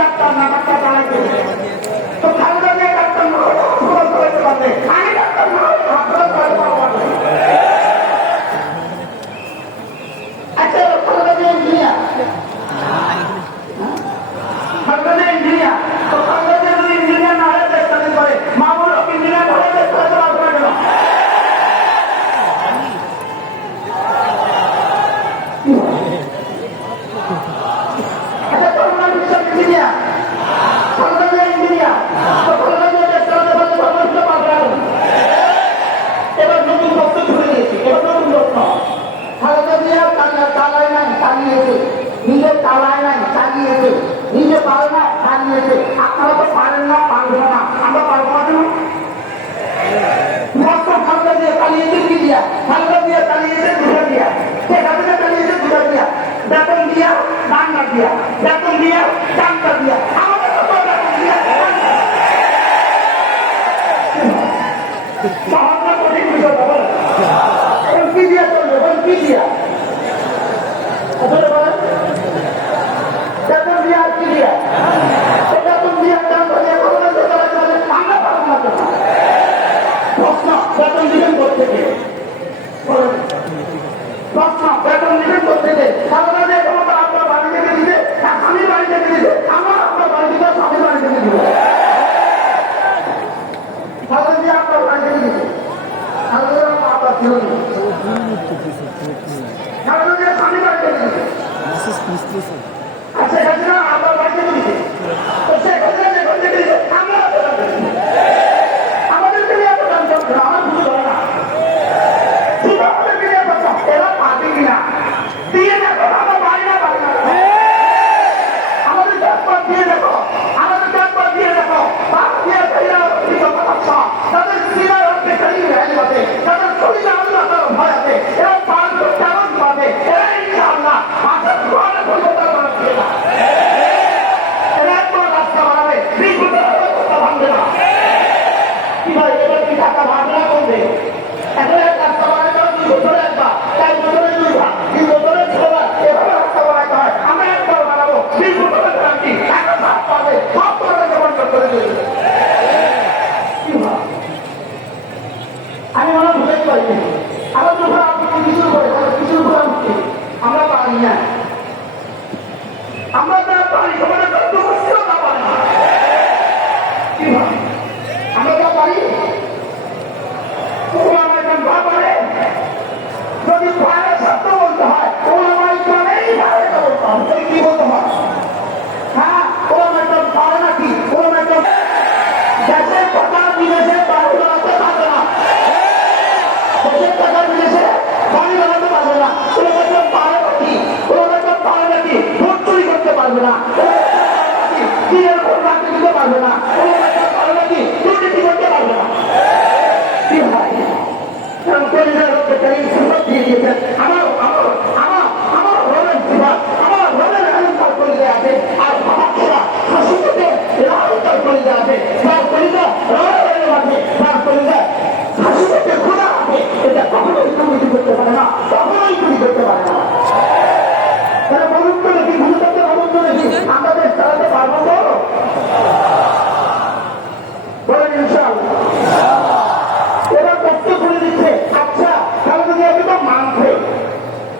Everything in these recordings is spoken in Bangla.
ডাক্তার না ডাক্তার চালাইতে তো খালেদা জিয়া ডাক্তার না করতে পারবে আমি ডাক্তার না আচ্ছা খালেদা জিয়া ইঞ্জিনিয়ার খালেদা জিয়া ইঞ্জিনিয়ার তো খালেদা জিয়া যদি ইঞ্জিনিয়ার না হয়ে দেশ স্বাধীন করে মামুন হক ইঞ্জিনিয়ার হয়ে দেশ স্বাধীন আসবে কেন? নিজের চালায় নাই চালিয়েছে, নিজে পারে না চালিয়েছে। আপনারা তো পারেন না, পারবো না, আমরা পারবো না কেন? খালদা দিয়ে চালিয়েছে কি দিয়া? খালদা দিয়ে চালিয়েছে দুটা দিয়া, শেখ হাসিনা চালিয়েছে দুটা দিয়া, বেতন দিয়া ডান্ডা দিয়া, বেতন দিয়া ডান্ডা দিয়া, আমাদের তো বেতন দিয়া সহজটা কঠিন বিষয় বলেন কি দিয়া চলবে, বলেন কি দিয়া বলেন বেতন দিয়া আর কি দিয়া? বেতন দিয়া ডান্ডা দিয়া আমরা পারবো না কেন? প্রশ্ন বেতন দিবেন করতে প্রশ্ন বেতন দিবেন করতে সাধারণ যে ক্ষমতা আপনার বাড়ি থেকে দিবে স্বামী বাড়ি থেকে দিবে, আমার আপনার বাড়ি থেকে স্বামী বাড়ি থেকে দিবে, সাধারণ যে আপনার বাড়ি থেকে দিবে সাধারণ আপনার ছিল সাধারণ যে স্বামী বাড়ি থেকে দিবে আচ্ছা সেখানে আপনার বাড়ি থেকে দিবে সেখানে যেখান থেকে দিবে আমরা আমাদেরকে নিয়ে এত দাম চলছে না, আমার বুঝে ধরে না শুধু আমাদেরকে নিয়ে এত এরা পারবে কিনা দিয়ে দেখো, আমার বাড়ি না পারি না আমাদের চাষবাস দিয়ে দেখো, আমাদের চাষবাস দিয়ে দেখো, তাদের সিনার হচ্ছে শরীর ভ্যালি আছে, তাদের শরীরে আল্লাহ তার ভয় আছে, এরা পাঁচ কেমন পাবে, এরা ইনশাআল্লাহ মাসের ঘরে পরিবর্তন বানাচ্ছে না, এরা একবার রাস্তা বানাবে 20 বছর রাস্তা ভাঙবে না। কি ভাই এবার কি ঢাকা ভাঙনা করবে? এখন এক রাস্তা বানাতে হয় 2 বছরে একবার, 4 বছরে 2 বার, 3 বছরে 6 বার, এভাবে রাস্তা বানাতে হয়। আমরা একবার বানাবো 20 বছরের গ্যারান্টি, এখন ভাগ পাবে, সব পাবে জমা করে দেবে। আমি মনে বুঝাইতে পারি আবার যখন আপনি কিছুর উপরে কিছুর উপরে আমরা পারি না, আমরা যারা পারি সমাজে না পারি না, কি ভাই আমরা যা পারি পারে যদি ভাইয়ের সত্য বলতে হয় ওলামাই কামেই ভাইয়ের বলতে হবে, কি বলতে হয়? হ্যাঁ ওলামাই কাম পারে নাকি? ওলামাই কাম দেশের কথা বিদেশে বাড়ি বানাতে পারবে না, দেশের টাকা বিদেশে বাড়ি বানাতে পারবে না, ওলামাই কাম পারে নাকি? ওলামাই কাম পারে নাকি? ভোট চুরি করতে পারবে না, দিনের ভোট রাখতে দিতে পারবে না, ওলামাই কাম পারে নাকি? দুর্নীতি করতে পারবে না। কি হয় আমার রোলের জীবন আমার রোলের এলাকার করে দেওয়া আছে আর ভাষা হাসিতে এলাকার করে দেওয়া আছে তার কলিজা রোলের মাঝে তার কলিজা হাসিতে খোলা আছে, এটা কখনোই কমিটি করতে পারে না, কখনোই তৈরি করতে পারে না। তারা বলুন তো নাকি ভূমিকাতে বলুন তো নাকি আমাদের চালাতে পারবো তো বলেন ইনশাআল্লাহ এরা কষ্ট করে দিচ্ছে। আচ্ছা খালেদা জিয়াকে তো মানছে,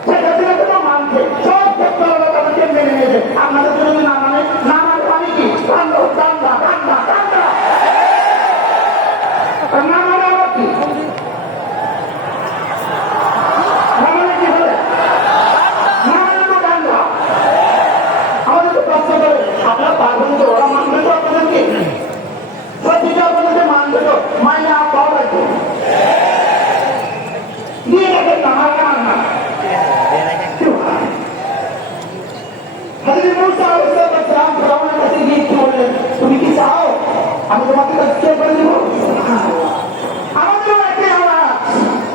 শেখ হাসিনাকে তো মানছে, সব ক্ষেত্রে তাদেরকে মেনে নিয়েছে, আপনাদের জন্য না মানে না মানে মানে কি না মানে আবার কি না মানে কি বলে না মানে তো ডান্ডা আমাদের তো কষ্ট করে আপনারা পারবেন তো, ওরা মানবে তো আপনাদেরকে সত্যিটা আপনাদের মানবে তো মাইনে পাওয়া লাগবে দিয়ে দেখেন না আমার না না হাজরত মুসা আলাইহিস সালাম ফেরাউনের কাছে গিয়ে কি বললেন, তুমি কি চাও আমি তোমাকে তাসকিয়া করে দিব? আমাদের একে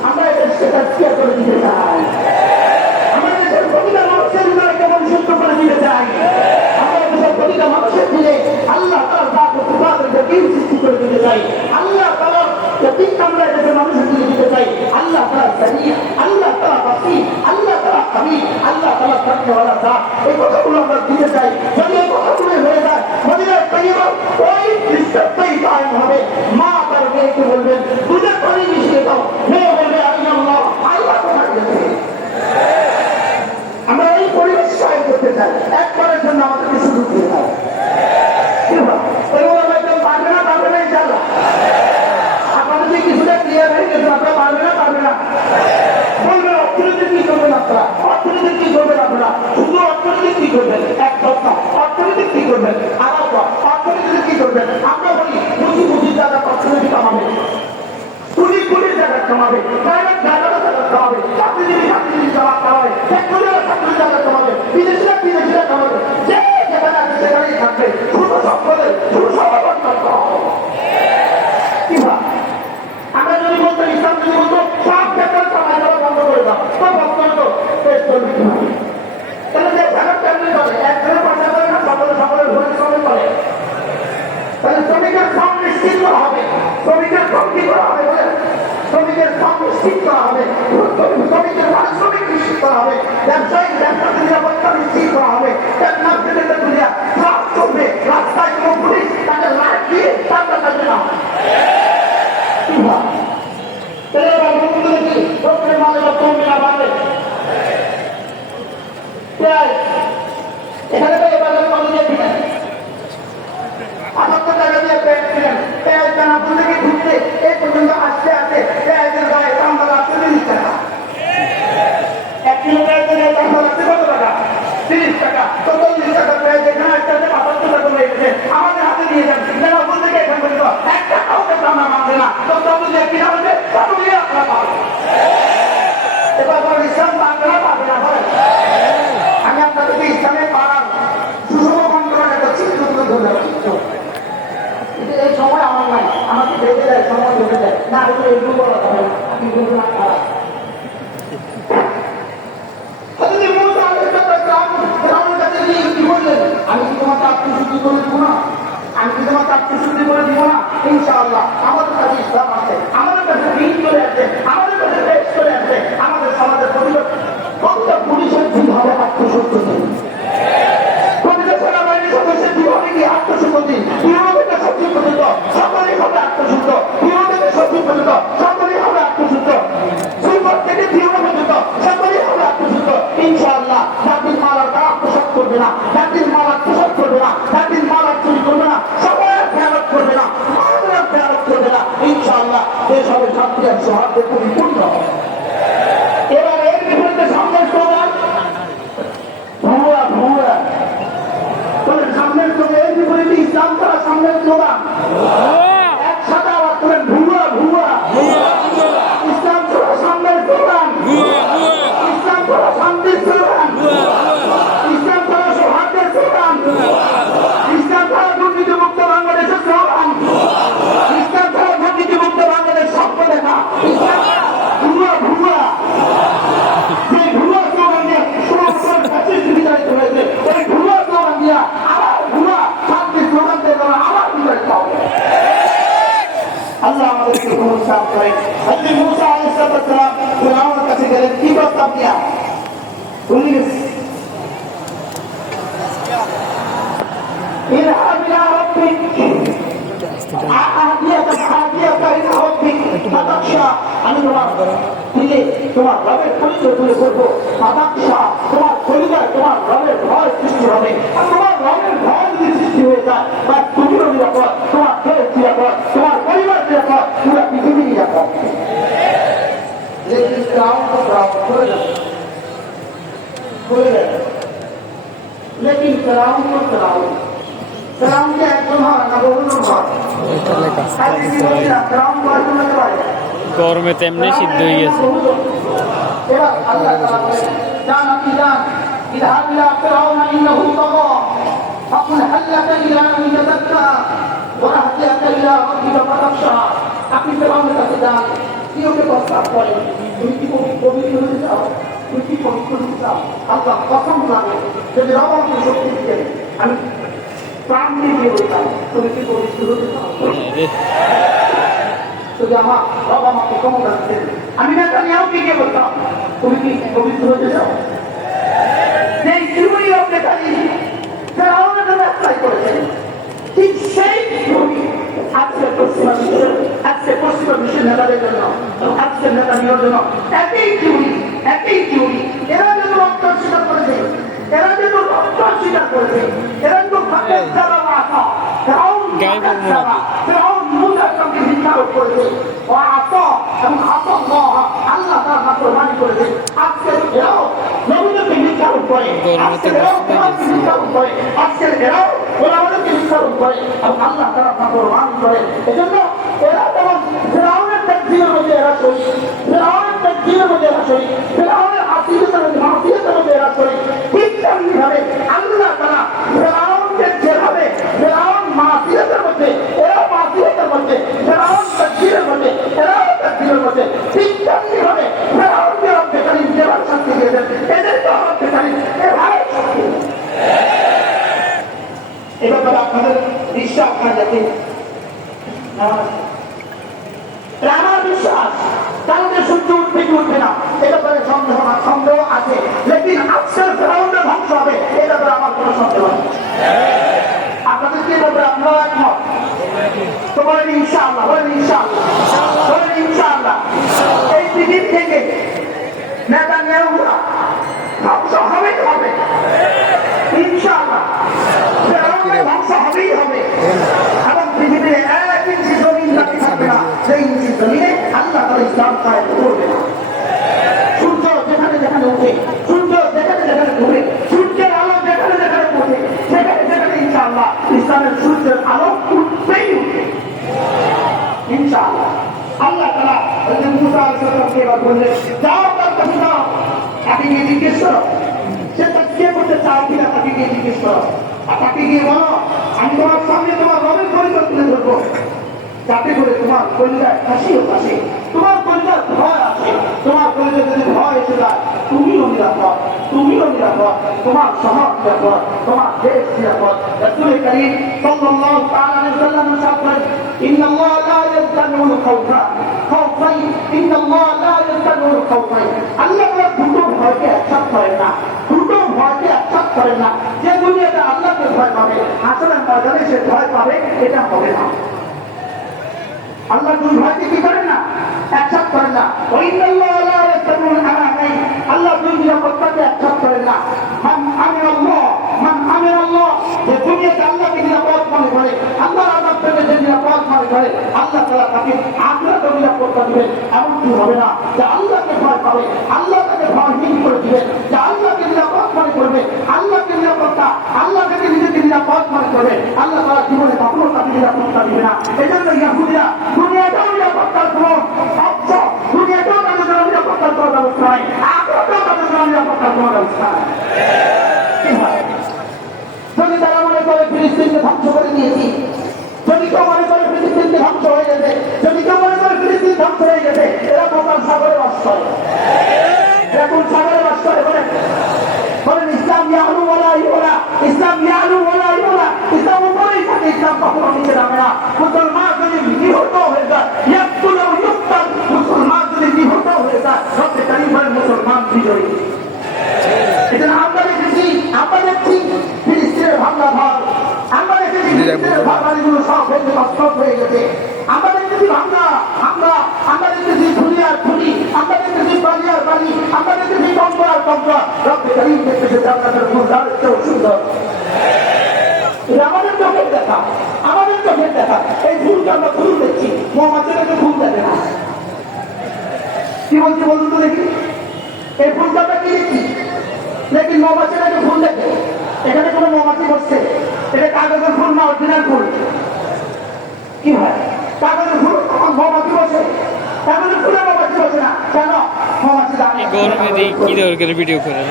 আমরা এটা তাসকিয়া করে দিতে চাই, আমাদের দেশের প্রতিটা মানুষের ভিতরে কেমন শুদ্ধ করে দিতে চাই, আমাদের দেশের প্রতিটা মানুষের দিলে আল্লাহ তাআলা সৃষ্টি করে দিতে চাই, আল্লাহ তাআলা আমরা দেশের মানুষের দিকে দিতে চাই, আল্লাহ তাআলা সামিয়া, আল্লাহ তাআলা বাসীর, আল্লাহ তাআলা হামিদ, আল্লাহ তাআলা নেওয়ালা তা এই কথাগুলো আমরা দিতে চাই। যদি এই কথাগুলো হয়ে যায় মদিনার তৈবা ওই দৃষ্টান্তই কায়েম হবে। মা তার মেয়েকে বলবেন দুধের পানি মিশিয়ে দাও, মেয়ে বলবে আল্লাহ আল্লাহ কোথায় গেছে। আমরা এই পরিবেশ কায়েম করতে চাই। একবারের জন্য আমাদেরকে সুযোগ দিয়ে দাও। পারবে না পারবে না ইনশাআল্লাহ। আপনাদের যে কিছুটা ক্লিয়ার হয়ে গেছে আপনারা পারবে না পারবে না বলবেন। অর্থনীতি কি করবেন আপনারা? অর্থনীতি কি করবেন আপনারা? শুধু অর্থনীতি কি করবেন? এক কথা অর্থনীতি কি করবেন? আবার অর্থনীতি কি করবেন? আমরা বলি বুঝি বুঝি জায়গা অর্থনীতি কামাবে, কোটি কোটি জায়গা কামাবে, প্রাইভেট জায়গাটা জায়গা কামাবে, চাকরিজীবী চাকরিজীবী জায়গা কামাবে, ফ্যাক্টরিরা ফ্যাক্টরি জায়গা কামাবে, বিদেশিরা বিদেশিরা কামাবে, যে যেখানে আছে সেখানেই থাকবে। শুধু সকলের শুধু সবার কি ভাব? আমরা যদি বলতো ইসলাম যদি বলতো সব ক্ষেত্রে কামাই করা বন্ধ করে দাও, তো বর্তমানে পেশ করবে তাহলে যে ভারত কেমনি করে একজনের পয়সা করে না সকলে সকলের ঘরে শ্রমিক করে। তাহলে শ্রমিকের শ্রম নিশ্চিত করা হবে। শ্রমিকের শ্রম কি করা হবে বলে? শ্রমিকের শ্রম নিশ্চিত করা হবে, শ্রমিকের পারিশ্রমিক নিশ্চিত করা হবে, ব্যবসায়িক ব্যবসা নিরাপত্তা নিশ্চিত করা হবে। চলবে রাস্তায় কোনো পুলিশ তাকে লাইট দিয়ে তাকে থাকবে না। কি ভাব? দক্ষিণের মাঝে কমবে না বাড়বে। এখানে তো এবার কত দিয়েছিলেন ৭৮ টাকা দিয়ে পেঁয়াজ ছিলেন। পেঁয়াজ দানাপুর থেকে ঢুকতে এই পর্যন্ত আসতে আসতে পেঁয়াজের গায়ে দাম লাগছে ৩০ টাকা। ১ কিলো পেঁয়াজের গায়ে দাম লাগছে কত টাকা? ৩০ টাকা। তো ৪০ টাকা পেঁয়াজ এখানে একটা ৭৮ টাকা হয়ে গেছে। আমাদের হাতে দিয়ে যান দানাপুর থেকে এখান পর্যন্ত এক টাকাও দাম মানবে না। তো তত দিয়ে কিনা হচ্ছে তত দিয়ে আপনারা পাবেন। এবার বলেন ইসলাম পাবে না পাবে না বলেন? আমি আপনাদেরকে ইসলামে পাড়ার সুষম বন্টনের একটা চিত্র তুলে ধরে এই সময় আমার নাই, আমাকে বেঁধে দেয়, সময় বেঁধে দেয় না। এইগুলো বলা যাবে না, আপনি বলবেন না খারাপ। আমি কি তোমাকে আত্মশুদ্ধি করে দিব না? আমি কি তোমাকে আত্মশুদ্ধি করে দিব না? ইনশাআল্লাহ আমাদের কাছে ইসলাম আছে, আমাদের কাছে দিন চলে আসছে, আমাদের কাছে দেশ চলে আসছে। আমাদের সমাজের প্রতিটা পুলিশের দিন হবে আত্মশুদ্ধি, প্রতিটা সেনাবাহিনীর সদস্যের দিন হবে কি আত্মশুদ্ধি। বিরোধী থেকে সচিব পর্যন্ত সকলেই হবে আত্মশুদ্ধ, বিরোধী থেকে সচিব পর্যন্ত সকলেই হবে আত্মশুদ্ধ, সুইপার থেকে বিরোধী পর্যন্ত সকলেই হবে আত্মশুদ্ধ। ইনশাআল্লাহ জাতির মাল আর তারা আত্মসাৎ করবে না, জাতির মাল আত্মসাৎ করবে না, জাতির মাল আর চুরি করবে না, সবাই খেয়ালত করবে না, মানুষেরা খেয়ালত করবে না। ইনশাআল্লাহ দেশ হবে শান্তি আর সৌহার্দ্যে পরিপূর্ণ। এবার এর বিপরীতে সামনের স্লোগান ভুয়া ভুয়া বলেন। সামনের স্লোগান এর বিপরীতে ইসলাম ছাড়া সামনের স্লোগান একসাথে আবার করেন ভুয়া ভুয়া। ইসলাম ছাড়া সামনের স্লোগান, ইসলাম ছাড়া শান্তির স্লোগান, ইসলাম ছাড়া সৌহার্দ্যের স্লোগান, ইসলাম ছাড়া দুর্নীতিমুক্ত বাংলাদেশের স্লোগান, ইসলাম ছাড়া দুর্নীতিমুক্ত বাংলাদেশ স্বপ্ন দেখা। ইসলাম ভুয়া ভুয়া। যে ভুয়া স্লোগান দিয়ে বিতাড়িত হয়েছে, ওই ভুয়া স্লোগান দিয়া আবার ভুয়া শান্তির স্লোগান দিয়ে আবার বিতাড়িত হবে। আল্লাহ আমাদেরকে প্রশংসা করেন। হযরত মুসা আলাইহিস সালাম ফিরআউনের কাছে গেলেন কি প্রস্তাব নিয়ে? উনি ইরহাব ইলা রাব্বিক আমি তোমার রবের পরিচয় তুলে করবো। তোমার পরিবার তোমার রবের ভয় সৃষ্টি হবে। আর তোমার রবের ভয় যদি সৃষ্টি হয়ে যায় বা তুমিও নিরাপদ, তোমার দেশ নিরাপদ, তোমার পরিবার নিরাপদ, পুরো পৃথিবী নিরাপদ। लेकिन फिरौन को फिरौन फिरौन के একজন হয় না বহু হয়। গরমে তেমনি সিদ্ধ হয়ে গেছে। এবার আল্লাহ তাআলা বলেন জান আপনি জান ইযহাব ইলা ফিরআউন ইন্নাহু তাগা ফাকুল হাল লাকা ইলা আন তাযাক্কা ওয়া আহদিয়াকা ইলা রাব্বিকা ফাতাখশা। আপনি ফিরআউনের কাছে যান, কি ওকে প্রস্তাব করেন তুমি কি পবিত্র হতে চাও, তুমি কি পবিত্র হতে চাও? আল্লাহ কসম লাগে যদি রব আমাকে শক্তি দিতেন আমি প্রাণ দিয়ে বলতাম তুমি কি পবিত্র হতে চাও। যদি আমার রব আমাকে ক্ষমতা দিতেন আমি নেতানিয়াহুকে গিয়ে বলতাম তুমি কি পবিত্র হতে চাও। যেই পশ্চিমা বিশ্বের আজকে পশ্চিমা বিশ্বের নেতাদের জন্য এবং আজকের নেতা নেওয়ার জন্য একই থিওরি এরা যেন রক্ত স্বীকার করেছে, এরা যেন রক্ত স্বীকার করেছে, এরা যেন আল্লাহ তার নাফরমানি করেছে। আজকের এরাও নবীকে মিথ্যারোপ করে, আজকের এরাও ওলামাদেরকে মিথ্যারোপ করে এবং আল্লাহ তারা নাফরমানি করে। এজন্য এরা যেমন ফিরআউনের তাকদীরের মধ্যে এরা শরীক, ফিরআউনের তাকদীরের মধ্যে এরা শরীক, ফিরআউনের আসিয়তের মধ্যে মাসিয়তের মধ্যে এরা শরীক। ঠিক তেমনিভাবে আল্লাহ তারা ফিরআউনকে যেভাবে ফিরআউন মাসিয়তের মধ্যে, এরা মাসিয়তের মধ্যে, ফিরআউন তাকদীরের মধ্যে, এরাও তাকদীরের মধ্যে, ঠিক তেমনিভাবে ফিরআউনকে রব্বে কারীম যেভাবে শাস্তি দিয়েছেন এদেরকে রব্বে কারীম এভাবে শাস্তি দেন। এ ব্যাপারে আপনাদের বিশ্বাস না যাতে আমার বিশ্বাস কালকে সূর্য উঠবে কি উঠবে না এ ব্যাপারে সন্দেহ আছে, লেকিন আজকের ফেরাউনের ধ্বংস হবে এ ব্যাপারে আমার কোনো সন্দেহ নেই। আপনাদের কি ব্যাপারে আপনারা একমত? তো বলেন ইনশাআল্লাহ, বলেন ইনশাআল্লাহ, বলেন ইনশাআল্লাহ। এই পৃথিবী থেকে নেতানিয়াহুরা ধ্বংস হবেই হবে ইনশাআল্লাহ, ফেরাউনের ধ্বংস হবেই হবে এবং পৃথিবীর এক ইঞ্চি জমিন বাকি থাকবে না, সেই ইঞ্চি জমিনে আল্লাহ তাআলা ইসলাম কায়েম করবে না। সূর্য যেখানে যেখানে উঠে, সূর্য যেখানে যেখানে ঘুরে, সূর্যের আলো যেখানে যেখানে পড়ে, সেখানে যেখানে ইনশাআল্লাহ ইসলামের সূর্যের আলো উঠবেই উঠবে ইনশাআল্লাহ। আল্লাহ তাআলা মুসা আলাইহিস সালামকে এবার বললেন, যাও তার কাছে যাও, তাকে গিয়ে জিজ্ঞেস করো সে তাকিয়ে করতে চাও কিনা, তাকে গিয়ে জিজ্ঞেস করো আর তাকে গিয়ে বলো আমি তোমার সামনে তোমার রবের পরিচয় তুলে ধরবো, যাতে করে তোমার কলিজায় হাসিও আসে, তোমার কলিজার ভয় আসে। তোমার কলিজায় যদি ভয় এসে যায় তুমিও নিরাপদ, তুমিও নিরাপদ, তোমার শহর নিরাপদ, তোমার দেশ নিরাপদ। রাসূল কারীম সাল্লাল্লাহু তাআলা আলাইহি ওয়াসাল্লাম ইরশাদ করেন, ইন্নাল্লাহ লা ইয়াজতামিউল খাওফাইন, ইন্নাল্লাহ লা ইয়াজতামিউল খাওফাইন। আল্লাহ তাআলা দুটো ভয়কে একসাথে করেন না, দুটো ভয়কে একসাথে করেন না। যে দুনিয়াতে আল্লাহকে ভয় পাবে হাসরের ময়দানে সে ভয় পাবে, এটা হবে না। আল্লাহ দুই ভয়কে কি করেন না, একসাথে করেন না। আল্লাহ দুই নিরাপত্তাকে একসাথে করেন না। যে দুনিয়াতে আল্লাহকে নিরাপদ মনে করে, আল্লাহ আযাব থেকে যে নিরাপদ মনে করে, আল্লাহ তাআলা তাকে আখিরাতেও নিরাপত্তা দিবেন। এমনকি হবে না যে আল্লাহকে ভয় পাবে, আল্লাহ তাকে ভয়হীন করে দিবেন, যে আল্লাহকে নিরাপদ মনে করবে, আল্লাহকে নিরাপত্তা, আল্লাহ থেকে নিজেকে নিরাপদ মনে করবে, আল্লাহ তাআলা জীবনে কখনো তাকে নিরাপত্তা দিবে না। এজন্য ইহুদিরা দুনিয়াতেও নিরাপত্তার কোনো অর্থ, দুনিয়াতেও তাদের জন্য নিরাপত্তার কোনো ব্যবস্থা নাই, আখিরাতেও তাদের জন্য নিরাপত্তার কোনো ব্যবস্থা নাই। যদি তারা মনে করে ফিলিস্তিনকে ধ্বংস করে দিয়েছি, যদি কেউ মনে করে ফিলিস্তিনকে ধ্বংস হয়ে গেছে, যদি কেউ মনে করে ফিলিস্তিন ধ্বংস হয়ে গেছে, এরা কোথাও সাগরে বাস করে, এরা কোন সাগরে বাস করে বলেন? বলেন ইসলাম ইয়ালু ওয়ালা ইউলা, ইসলাম ইয়ালু ওয়ালা ইউলা, ইসলাম উপরেই থাকে, ইসলাম কখনো নিচে নামে না। মুসলমান যদি নিহত হয়ে যায়, ইয়াকুলু ইউক্তাল, মুসলমান যদি নিহত হয়ে যায়, রব্বে কারীম বলেন মুসলমান বিজয়ী। এটা আমরা দেখেছি, আমরা দেখছি ফিলিস্তিনের ভাঙা ঘর, আমরা দেখেছি ফিলিস্তিনের বাড়িগুলো সব হয়ে গেছে, আমরা দেখেছি ভাঙা, আমরা দেখেছি ধুলিয়ার ধুলি, আমরা দেখেছি বালিয়ার বালি, আমরা দেখেছি কম্পরার কম্পরা। রব্বে কারীম দেখতেছে জান্নাতের ফুলদারের চেয়েও সুন্দর। এটা আমাদের চোখের দেখা, আমাদের চোখের দেখা। এই ফুলকে আমরা ফুল দেখছি, মৌমাছিটাকে ফুল দেখে না। কি বলছি বলুন তো দেখি, এই ফুলটা আমরা কি দেখছি, লেকিন মৌমাছিটাকে ফুল দেখে। এখানে কোনো মৌমাছি বসছে, এটা কাগজের ফুল না অরিজিনাল ফুল? কি হয় কাগজের ফুল মৌমাছি বসে, কাগজের ফুলে মৌমাছি বসে না কেন? মৌমাছি ভিডিও করে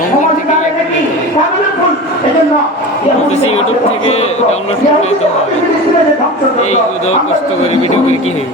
ইউটিউব থেকে ডাউনলোড করে দিতে হয়। এই কষ্ট করে ভিডিও করে কি হইব?